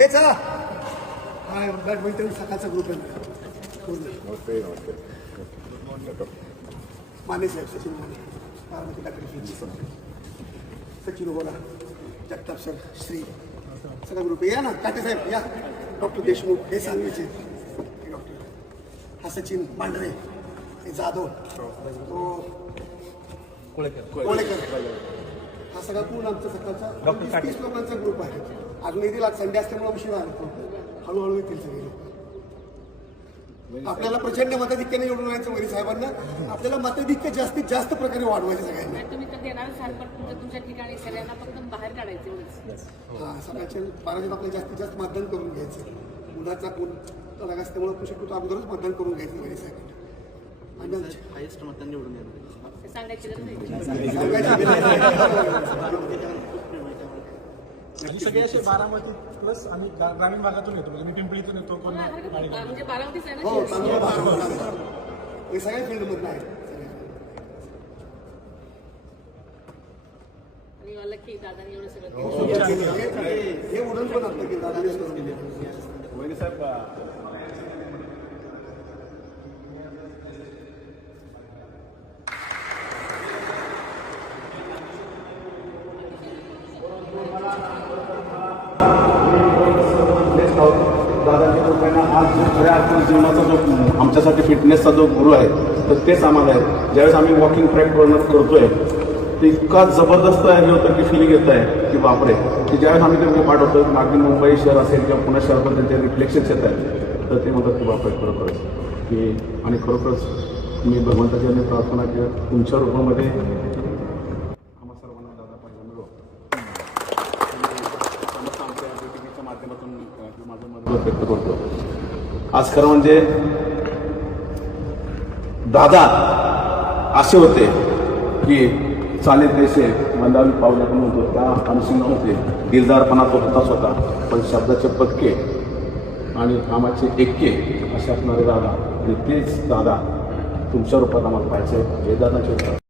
हे चला हाय बॅडमिंटन सकाळचा ग्रुप आहे माने साहेब सचिन माने बारामती टाकडी सचिन बोला जगताप सर श्री सगळा ग्रुप या ना काटे साहेब या डॉक्टर देशमुख हे सांगलीचे हे डॉक्टर हा सचिन मांढरे हे जाधव तो कोळेकर हा सगळा पूर्ण आमचा सकाळचा 30 लोकांचा ग्रुप आहे. अजून येतील आज संडे असल्यामुळे उशीर आला हळूहळू येतील सगळे लोक. आपल्याला प्रचंड मताधिक्याने निवडून आणायचं मोदी साहेबांना आपल्याला मताधिक्य जास्तीत जास्त प्रकारे वाढवायचं सगळ्यांना. तुम्ही तर देणार साल पण तुमच्या ठिकाणी सगळ्यांना फक्त बाहेर काढायचे. हा सगळ्याच्या बारावीत आपल्याला जास्तीत जास्त मतदान करून घ्यायचं. मुलाचा कोण तलाक असल्यामुळे शक्यतो अगोदरच मतदान करून घ्यायचं मोदी साहेबांना आणि हायेस्ट मतदान निवडून येणार सांगायची गरज नाही. सगळे असे बारामती प्लस आम्ही ग्रामीण भागातून येतो म्हणजे मी पिंपळीतून येतो कोण म्हणजे बारामतीच आहे हो ना. चांगलं हे सगळ्या फील्डमधनं आहे. आणि मला की दादानी एवढं सगळं हे उडण पण आपलं की दादानेच करून दिले. मोदी साहेब दादांच्या लोकांना आज जो खऱ्या अर्थाने जीवनाचा जो आमच्यासाठी फिटनेसचा जो गुरु आहे तर तेच आम्हाला आहे. ज्यावेळेस आम्ही वॉकिंग ट्रॅक रनर करतोय ते इतका जबरदस्त हे होतं की फिलिंग येत आहे की बापरे की ज्यावेळेस आम्ही ते पाठवतो मागील मुंबई शहर असेल किंवा पुणे शहर पण त्यांचे रिफ्लेक्शन्स येत आहेत तर ते म्हणतात की बापरे खरोखरच की आणि खरोखरच मी भगवंताची प्रार्थना की तुमच्या रूपामध्ये आम्हा सर्वांना दादा पाहिजे मिळो आमच्या टीव्हीच्या माध्यमातून माझं मत व्यक्त करतो. आज खरं म्हणजे दादा असे होते की चालेल देशे मंदावी पावले आपण म्हणतो त्या अनुषंगाने होते. दिलदारपणा तो होताच होता पण शब्दाचे पक्के आणि कामाचे एक्के असे असणारे दादा आणि तेच दादा तुमच्या रूपात आम्हाला पाहिजे हे दादाचे